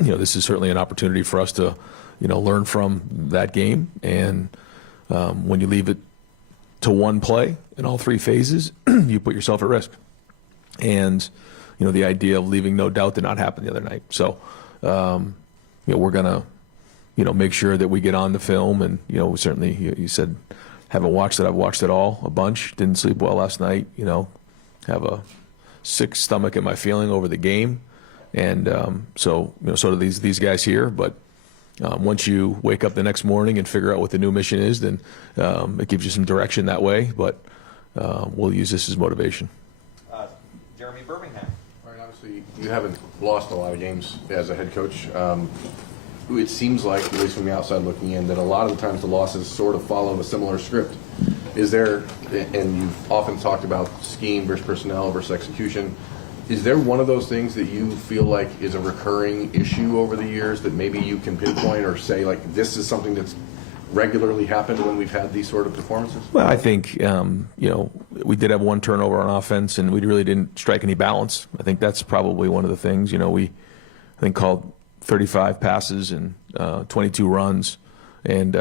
this is certainly an opportunity for us to, learn from that game. And when you leave it to one play in all three phases, you put yourself at risk. And, the idea of leaving no doubt did not happen the other night. So, we're going to, make sure that we get on the film. And, we certainly, you said, haven't watched it. I've watched it all a bunch. Didn't sleep well last night. Have a sick stomach in my feeling over the game. And so do these guys here. But once you wake up the next morning and figure out what the new mission is, then it gives you some direction that way. But we'll use this as motivation. Jeremy Birmingham. All right, obviously, you haven't lost a lot of games as a head coach. It seems like, at least from the outside looking in, that a lot of the times the losses sort of follow a similar script. Is there, and you've often talked about scheme versus personnel versus execution, is there one of those things that you feel like is a recurring issue over the years that maybe you can pinpoint or say, like, this is something that's regularly happened when we've had these sort of performances? Well, I think, we did have one turnover on offense, and we really didn't strike any balance. I think that's probably one of the things. I think called 35 passes and 22 runs, and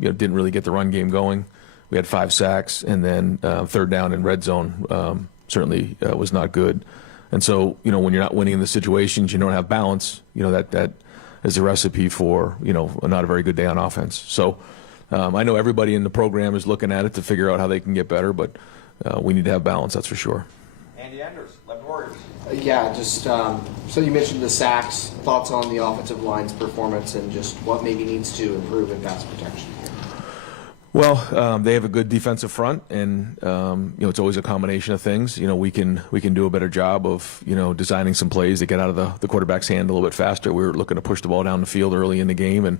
didn't really get the run game going. We had 5 sacks, and then third down in red zone certainly was not good. And so when you're not winning in the situations, you don't have balance. That is a recipe for not a very good day on offense. So I know everybody in the program is looking at it to figure out how they can get better, but we need to have balance. That's for sure. Andy Enders, Left Warriors. Yeah, just so you mentioned the sacks. Thoughts on the offensive line's performance and just what maybe needs to improve in pass protection here? Well, they have a good defensive front, and it's always a combination of things. We can do a better job of designing some plays that get out of the quarterback's hand a little bit faster. We were looking to push the ball down the field early in the game, and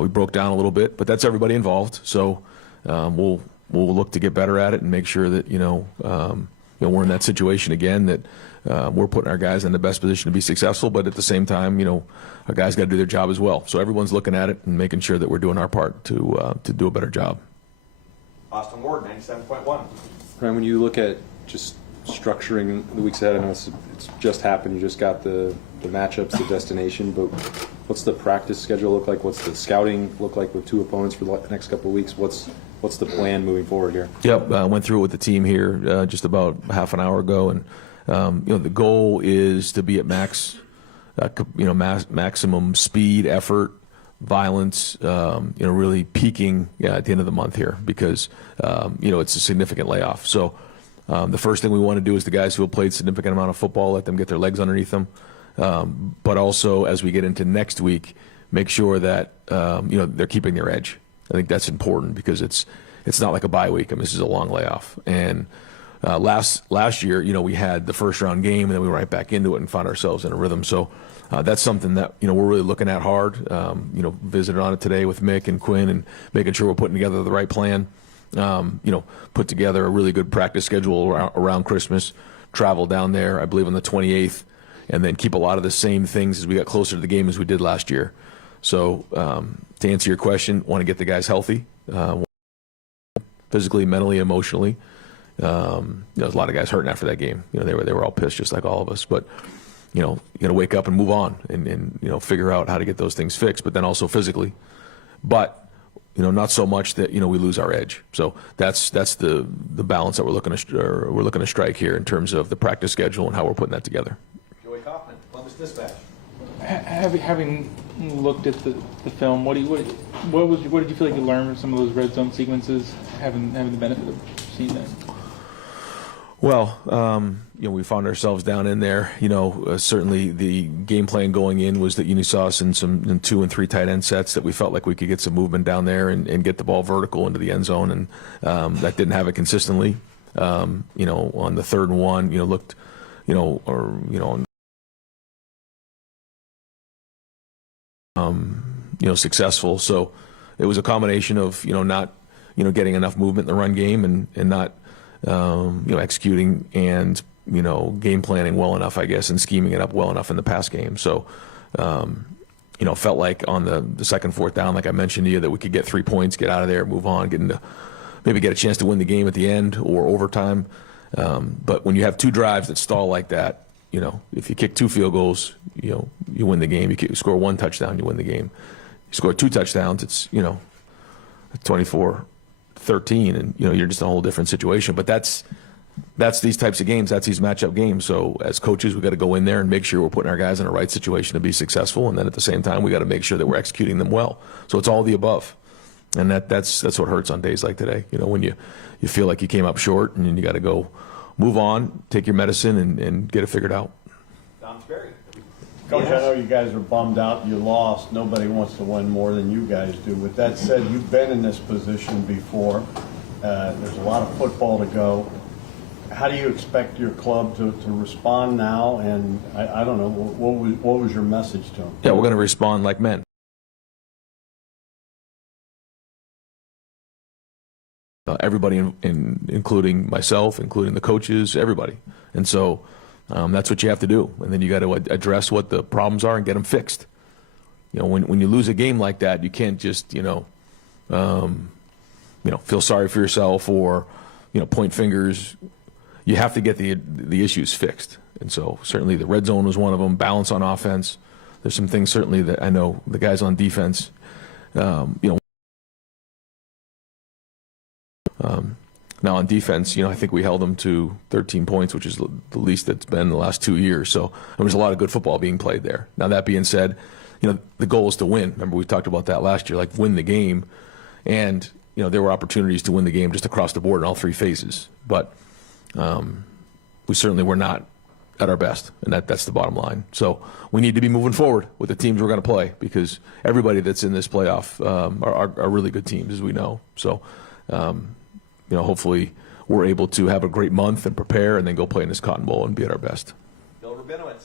we broke down a little bit. But that's everybody involved. So we'll look to get better at it and make sure that we're in that situation again, that we're putting our guys in the best position to be successful, but at the same time, our guys got to do their job as well. So everyone's looking at it and making sure that we're doing our part to do a better job. Austin Ward, 97.1. Ryan, when you look at just structuring the weeks ahead, I know it's just happened, you just got the matchups, the destination, but what's the practice schedule look like? What's the scouting look like with 2 opponents for the next couple of weeks? What's the plan moving forward here? Yep, I went through it with the team here just about half an hour ago, and the goal is to be at maximum speed, effort, violence, really peaking at the end of the month here, because it's a significant layoff. So the first thing we want to do is the guys who have played significant amount of football, let them get their legs underneath them. But also, as we get into next week, make sure that they're keeping their edge. I think that's important, because it's not like a bye week. I mean, this is a long layoff. And last year, we had the first round game, and then we went right back into it and found ourselves in a rhythm. So that's something that we're really looking at hard. Visited on it today with Mick and Quinn, and making sure we're putting together the right plan. Put together a really good practice schedule around Christmas. Travel down there, I believe, on the 28th, and then keep a lot of the same things as we got closer to the game as we did last year. So to answer your question, want to get the guys healthy, physically, mentally, emotionally. There's a lot of guys hurting after that game. They were all pissed, just like all of us. But you got to wake up and move on, and figure out how to get those things fixed. But then also physically, but not so much that we lose our edge. So that's the balance that we're looking to strike here in terms of the practice schedule and how we're putting that together. Joey Kaufman, Columbus Dispatch. Having looked at the film, what did you feel like you learned from some of those red zone sequences, having the benefit of seeing that? Well, we found ourselves down in there. Certainly the game plan going in was that you saw us in 2 and 3 tight end sets, that we felt like we could get some movement down there and get the ball vertical into the end zone, and that didn't have it consistently. On the 3rd and 1, looked, successful. So it was a combination of not getting enough movement in the run game, and not executing and game planning well enough, I guess, and scheming it up well enough in the pass game. So felt like on the 2nd, 4th down, like I mentioned to you, that we could get 3 points, get out of there, move on, maybe get a chance to win the game at the end or overtime. But when you have 2 drives that stall like that, if you kick 2 field goals, you win the game. You score 1 touchdown, you win the game. You score 2 touchdowns, it's 24-13, and you're just in a whole different situation. But that's these types of games. That's these matchup games. So as coaches, we got to go in there and make sure we're putting our guys in the right situation to be successful, and then at the same time, we got to make sure that we're executing them well. So it's all the above, and that's what hurts on days like today. When you feel like you came up short, and then you got to go move on, take your medicine, and get it figured out. Don Sperry. Coach, I know you guys are bummed out you lost. Nobody wants to win more than you guys do. With that said, you've been in this position before. There's a lot of football to go. How do you expect your club to respond now? And I don't know, what was your message to them? Yeah, we're going to respond like men. Everybody, including myself, including the coaches, everybody. And so that's what you have to do. And then you got to address what the problems are and get them fixed. When you lose a game like that, you can't just feel sorry for yourself or point fingers. You have to get the issues fixed. And so certainly the red zone was one of them. Balance on offense. There's some things certainly that I know the guys on defense. Now on defense, I think we held them to 13 points, which is the least that's been in the last 2 years. So there was a lot of good football being played there. Now that being said, the goal is to win. Remember, we talked about that last year, like win the game. And, there were opportunities to win the game just across the board in all 3 phases. But we certainly were not at our best, and that's the bottom line. So we need to be moving forward with the teams we're going to play, because everybody that's in this playoff are really good teams, as we know. So, hopefully we're able to have a great month and prepare and then go play in this Cotton Bowl and be at our best. Bill Rabinowitz.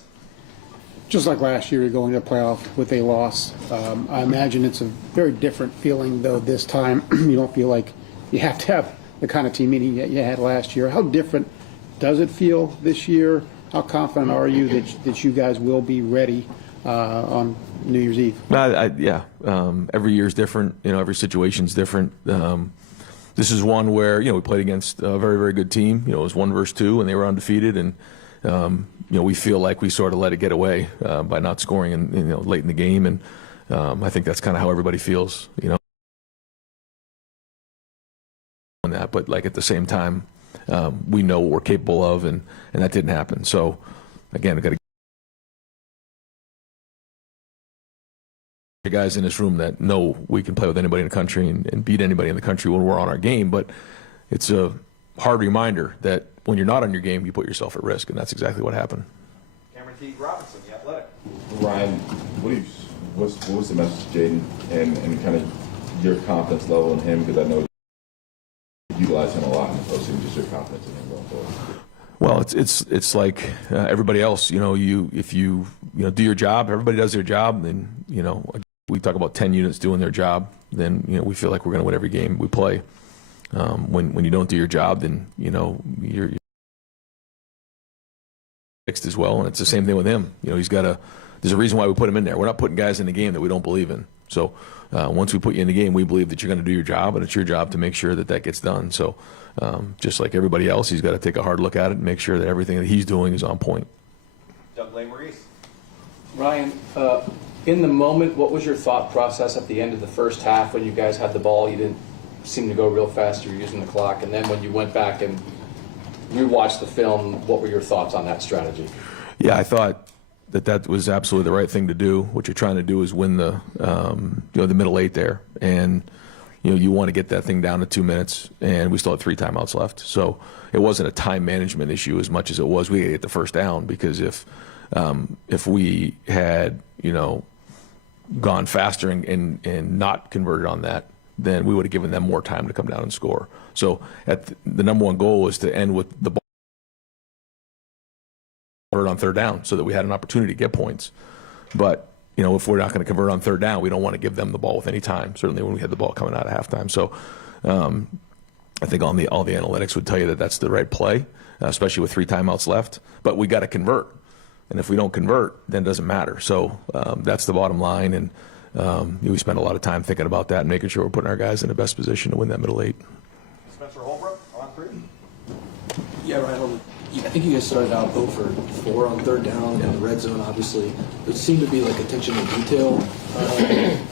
Just like last year, you're going to the playoff with a loss. I imagine it's a very different feeling, though, this time. You don't feel like you have to have the kind of team meeting that you had last year. How different does it feel this year? How confident are you that you guys will be ready on New Year's Eve? Every year is different. Every situation's different. This is one where, we played against a very, very good team. It was 1 versus 2, and they were undefeated. And, we feel like we sort of let it get away by not scoring late in the game. And I think that's kind of how everybody feels, on that. But, at the same time, we know what we're capable of, and that didn't happen. So, again, we've got to the guys in this room that know we can play with anybody in the country and beat anybody in the country when we're on our game. But it's a hard reminder that when you're not on your game, you put yourself at risk, and that's exactly what happened. Cameron T. Robinson, The Athletic. Ryan, what was the message to Jaden and kind of your confidence level in him? Because I know you utilize him a lot in the postseason, just your confidence in him going forward. Well, it's like everybody else. If you do your job, everybody does their job. Then we talk about 10 units doing their job. Then we feel like we're going to win every game we play. When you don't do your job, then you're fixed as well. And it's the same thing with him. He's got to. There's a reason why we put him in there. We're not putting guys in the game that we don't believe in. So once we put you in the game, we believe that you're going to do your job, and it's your job to make sure that gets done. So just like everybody else, he's got to take a hard look at it and make sure that everything that he's doing is on point. Doug Maurice. Ryan, in the moment, what was your thought process at the end of the first half when you guys had the ball? You didn't seem to go real fast. You were using the clock. And then when you went back and rewatched the film, what were your thoughts on that strategy? Yeah, I thought that was absolutely the right thing to do. What you're trying to do is win the the middle 8 there, and you want to get that thing down to 2 minutes, and we still had 3 timeouts left. So it wasn't a time management issue as much as it was we had to get the first down, because if we had gone faster and not converted on that, then we would have given them more time to come down and score. So the number one goal was to end with the ball on 3rd down, so that we had an opportunity to get points. But if we're not going to convert on 3rd down, we don't want to give them the ball with any time, certainly when we had the ball coming out of halftime. So I think all the analytics would tell you that that's the right play, especially with 3 timeouts left. But we got to convert, and if we don't convert, then it doesn't matter. So that's the bottom line, and we spend a lot of time thinking about that and making sure we're putting our guys in the best position to win that middle 8. Spencer Holbrook, on 3. Yeah, right. I think you guys started out 0 for 4 on third down in the red zone, obviously. It seemed to be like attention to detail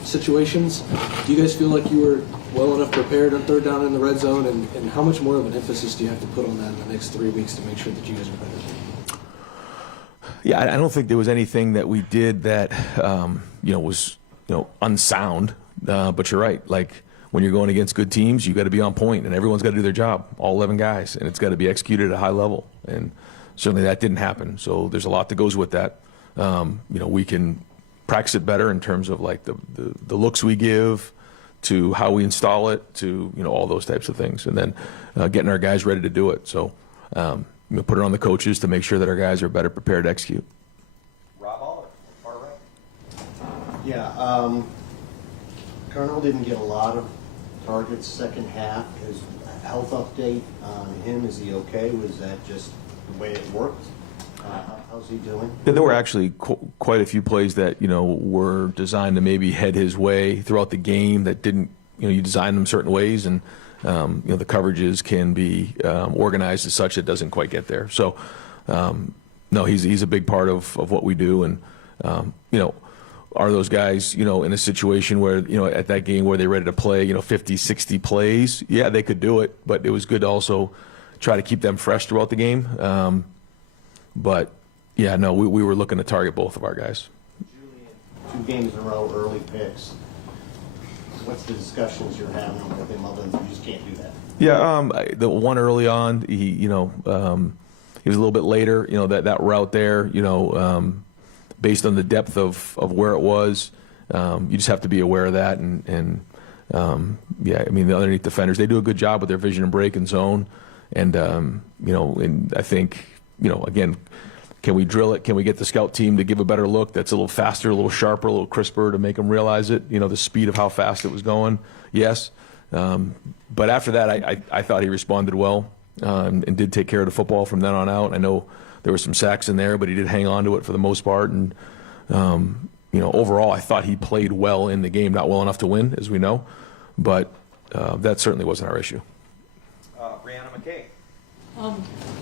situations. Do you guys feel like you were well enough prepared on third down in the red zone? And how much more of an emphasis do you have to put on that in the next 3 weeks to make sure that you guys are better? Yeah, I don't think there was anything that we did that was unsound. But you're right. Like when you're going against good teams, you got to be on point, and everyone's got to do their job. All 11 guys, and it's got to be executed at a high level. And certainly that didn't happen. So there's a lot that goes with that. We can practice it better in terms of like the looks we give, to how we install it, to all those types of things, and then getting our guys ready to do it. So put it on the coaches to make sure that our guys are better prepared to execute. Rob Oliver, far right. Yeah, Colonel didn't get a lot of targets second half. His health update on him, is he okay? Was that just the way it worked? How's he doing? Yeah, there were actually quite a few plays that were designed to maybe head his way throughout the game that didn't. You design them certain ways, and the coverages can be organized as such it doesn't quite get there. So, no, he's a big part of what we do, and are those guys in a situation where at that game where they're ready to play 50, 60 plays? Yeah, they could do it, but it was good to also try to keep them fresh throughout the game. But yeah, no, we were looking to target both of our guys. Julian, 2 games in a row, early picks. What's the discussions you're having with him other than you just can't do that? Yeah, the one early on, he was a little bit later. That route there, based on the depth of where it was, you just have to be aware of that. And yeah, I mean the underneath defenders, they do a good job with their vision and break and zone. And and I think again, can we drill it? Can we get the scout team to give a better look that's a little faster, a little sharper, a little crisper to make them realize it? The speed of how fast it was going. Yes. But after that, I thought he responded well and did take care of the football from then on out. I know there were some sacks in there, but he did hang on to it for the most part. And, overall, I thought he played well in the game, not well enough to win, as we know. But that certainly wasn't our issue. Brianna McKay.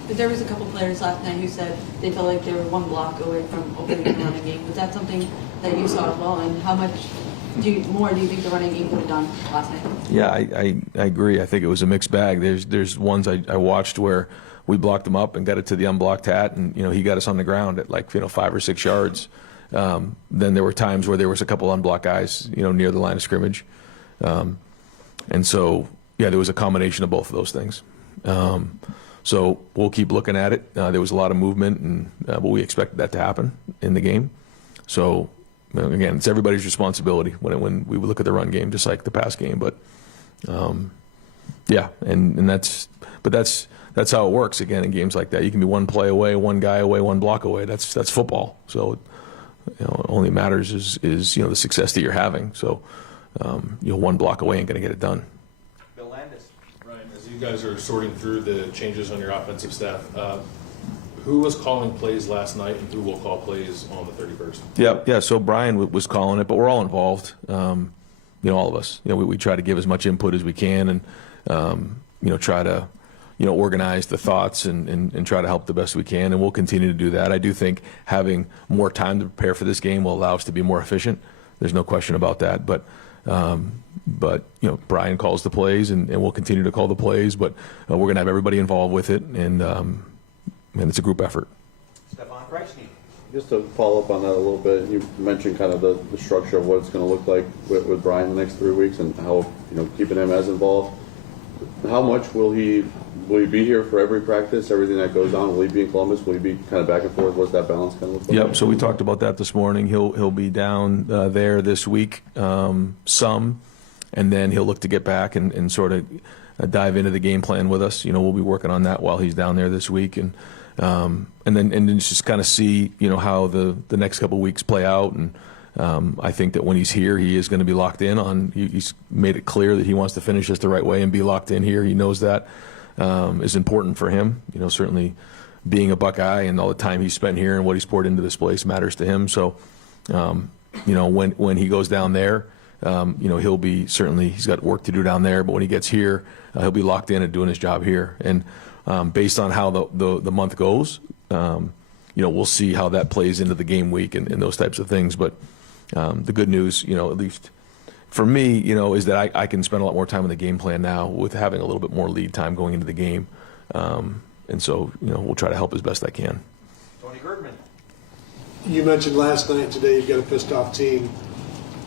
There was a couple players last night who said they felt like they were one block away from opening the running game. Was that something that you saw as well? And how much more do you think the running game could have done last night? Yeah, I agree. I think it was a mixed bag. There's ones I watched where we blocked him up and got it to the unblocked hat, and he got us on the ground at like 5 or 6 yards. Then there were times where there was a couple unblocked guys near the line of scrimmage, and so yeah, there was a combination of both of those things. So we'll keep looking at it. There was a lot of movement, and but we expected that to happen in the game. So again, it's everybody's responsibility when we look at the run game, just like the pass game. But yeah, and that's how it works. Again, in games like that, you can be one play away, one guy away, one block away. That's football. So it only matters is the success that you're having. So one block away ain't going to get it done. Bill Landis. Ryan, as you guys are sorting through the changes on your offensive staff, who was calling plays last night, and who will call plays on the 31st? Yeah. So Brian was calling it, but we're all involved. All of us. We try to give as much input as we can, and try to organize the thoughts and try to help the best we can, and we'll continue to do that. I do think having more time to prepare for this game will allow us to be more efficient. There's no question about that. But Brian calls the plays, and we'll continue to call the plays. But we're going to have everybody involved with it, and it's a group effort. Stefan Kreisky. Just to follow up on that a little bit, you mentioned kind of the structure of what it's going to look like with Brian the next 3 weeks, and how keeping him as involved. How much will he be here for every practice, everything that goes on? Will he be in Columbus? Will he be kind of back and forth? What's that balance kind of look like? Yep. So we talked about that this morning. He'll be down there this week, some, and then he'll look to get back and sort of dive into the game plan with us. We'll be working on that while he's down there this week, and then just kind of see how the next couple of weeks play out. And I think that when he's here, he is going to be locked in on. He's made it clear that he wants to finish this the right way and be locked in here. He knows that is important for him. Certainly being a Buckeye and all the time he's spent here and what he's poured into this place matters to him. So, when he goes down there, he'll be he's got work to do down there. But when he gets here, he'll be locked in and doing his job here. And based on how the month goes, we'll see how that plays into the game week and those types of things. But the good news, at least for me, is that I can spend a lot more time on the game plan now with having a little bit more lead time going into the game. And so, we'll try to help as best I can. Tony Girdman. You mentioned last night and today you've got a pissed off team.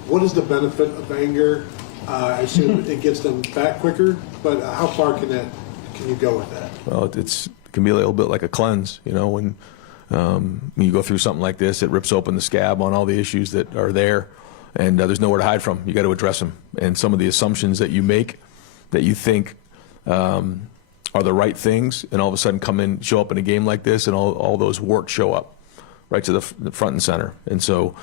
What is the benefit of anger? I assume it gets them back quicker, but how far can you go with that? Well, it can be a little bit like a cleanse, when you go through something like this, it rips open the scab on all the issues that are there, and there's nowhere to hide from. You got to address them. And some of the assumptions that you make that you think are the right things, and all of a sudden show up in a game like this, and all those warts show up right to the front and center. And so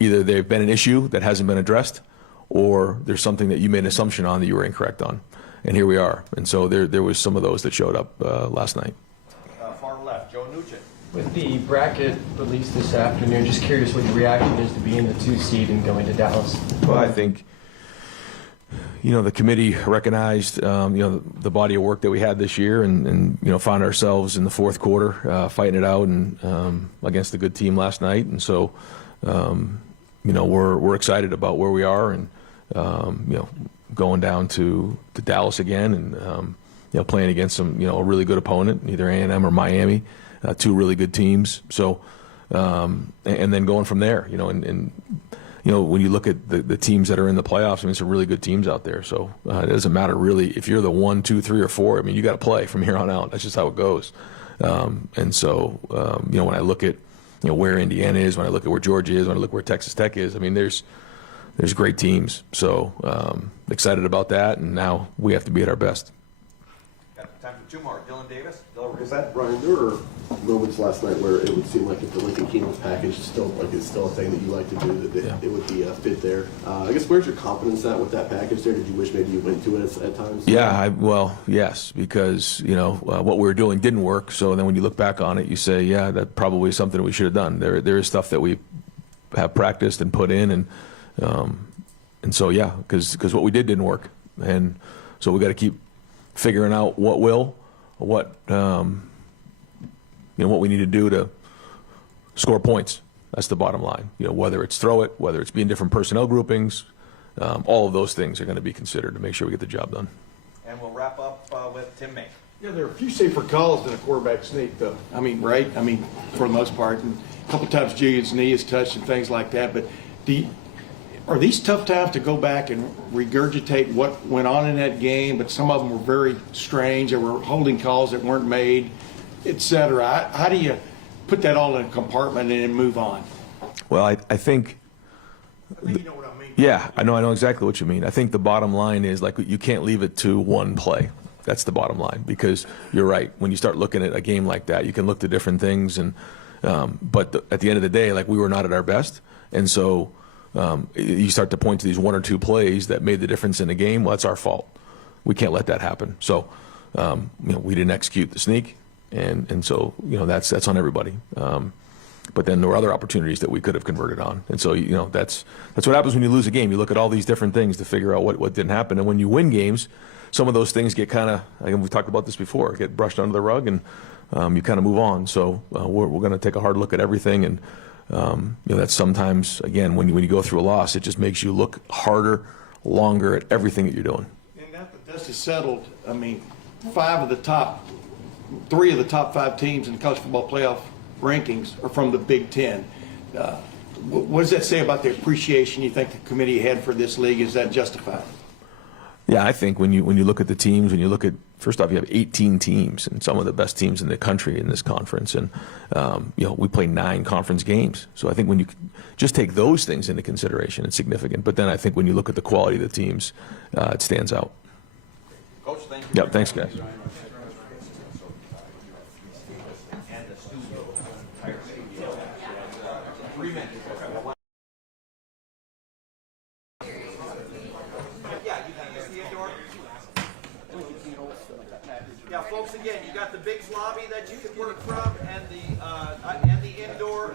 either they've been an issue that hasn't been addressed, or there's something that you made an assumption on that you were incorrect on. And here we are. And so there was some of those that showed up last night. Far left, Joe Nugent. With the bracket released this afternoon, just curious what your reaction is to being the 2 seed and going to Dallas. Well, I think, the committee recognized, the body of work that we had this year and found ourselves in the fourth quarter fighting it out and against a good team last night. And so, we're excited about where we are and, going down to Dallas again and, playing against a really good opponent, either A&M or Miami, 2 really good teams. So, and then going from there, and when you look at the teams that are in the playoffs, some really good teams out there. So it doesn't matter really if you're the 1, 2, 3, or 4. You got to play from here on out. That's just how it goes. And so, when I look at where Indiana is, when I look at where Georgia is, when I look where Texas Tech is, there's great teams. So excited about that, and now we have to be at our best. Got time for 2 more. Dylan Davis. Is that, Brian, there were moments last night where it would seem like if the Lincoln Keenum package is still a thing that you like to do, that it would be a fit there. I guess where's your confidence at with that package there? Did you wish maybe you went to it at times? Yeah, yes, because, what we were doing didn't work. So then when you look back on it, you say, yeah, that probably is something we should have done. There is stuff that we have practiced and put in, and so, yeah, because what we didn't work. And so we got to keep figuring out what will, what we need to do to score points. That's the bottom line. Whether it's throw it, whether it's be in different personnel groupings, all of those things are going to be considered to make sure we get the job done. And we'll wrap up with Tim May. Yeah, there are a few safer calls than a quarterback sneak, though. Right? For the most part. And a couple times Julian's knee is touched and things like that. But are these tough times to go back and regurgitate what went on in that game? But some of them were very strange. There were holding calls that weren't made, et cetera. How do you put that all in a compartment and then move on? Well, I think you know what I mean. Yeah, I know exactly what you mean. I think the bottom line is, you can't leave it to one play. That's the bottom line, because you're right. When you start looking at a game like that, you can look to different things, and but at the end of the day, we were not at our best, and so you start to point to these 1 or 2 plays that made the difference in the game. Well, that's our fault. We can't let that happen. So we didn't execute the sneak, and so that's on everybody. But then there were other opportunities that we could have converted on, and so that's what happens when you lose a game. You look at all these different things to figure out what didn't happen, and when you win games, some of those things get kind of, we've talked about this before, get brushed under the rug, and you kind of move on. So we're going to take a hard look at everything, and that's sometimes, again, when you go through a loss, it just makes you look harder, longer at everything that you're doing. And now that dust is settled, 3 of the top 5 teams in the college football playoff rankings are from the Big Ten. What does that say about the appreciation you think the committee had for this league? Is that justified? Yeah, I think when you look at the teams, when you look at, first off, you have 18 teams and some of the best teams in the country in this conference, and we play 9 conference games. So I think when you just take those things into consideration, it's significant. But then I think when you look at the quality of the teams, it stands out. Coach, thank you. Yep, thanks, guys. And the studio, entire studio. 3 minutes. Yeah, folks, again, you got the Biggs lobby that you can work from, and the indoor